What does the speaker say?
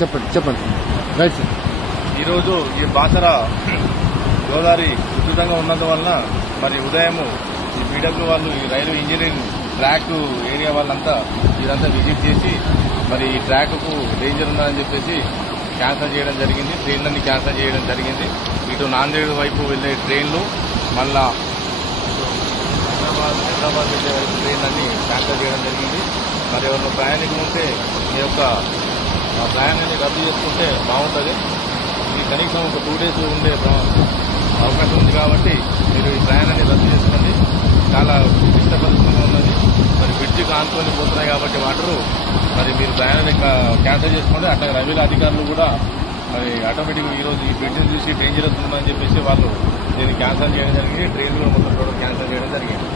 చెప్పండి చెప్పండి right sir. ఈరోజు ఈ బాసర గోదావరి ఉధృతంగా ఉన్నందువలన మరి ఉదయం ఈ బీడబ్ల్యూ వాళ్ళు ఈ రైలు ఇంజనీరింగ్ ట్రాక్ ఏరియా వాళ్ళంతా ఇదంతా విజిట్ చేసి మరి ఈ ట్రాక్కు డేంజర్ ఉన్నదని చెప్పేసి క్యాన్సిల్ చేయడం జరిగింది. ట్రైన్లన్నీ క్యాన్సిల్ చేయడం జరిగింది. ఇటు నాందేడ్ వైపు వెళ్లే ట్రైన్లు మళ్ళా హైదరాబాద్ వెళ్లే వైపు ట్రైన్లన్నీ క్యాన్సిల్ చేయడం జరిగింది. మరి ఎవరు ప్రయాణికులు ఉంటే మీ యొక్క ప్రయాణాన్ని రద్దు చేసుకుంటే బాగుంటుంది. ఇది కనీసం ఒక 2 days ఉండే అవకాశం ఉంది కాబట్టి మీరు ఈ ప్రయాణాన్ని రద్దు చేసుకోండి. చాలా క్లిష్ట పరిస్థితిగా ఉన్నది. మరి బ్రిడ్జికి ఆనుకొని పోతున్నాయి కాబట్టి వాటరు మరి మీరు ప్రయాణాన్ని క్యాన్సిల్ చేసుకోండి. అట్లా రైల్వే అధికారులు కూడా మరి ఆటోమేటిక్గా ఈరోజు ఈ బ్రిడ్జిని చూసి డేంజరస్ ఉందని చెప్పేసి వాళ్ళు దీన్ని క్యాన్సిల్ చేయడం జరిగింది. ట్రైన్లు మొత్తం టోటల్ క్యాన్సిల్ చేయడం జరిగింది.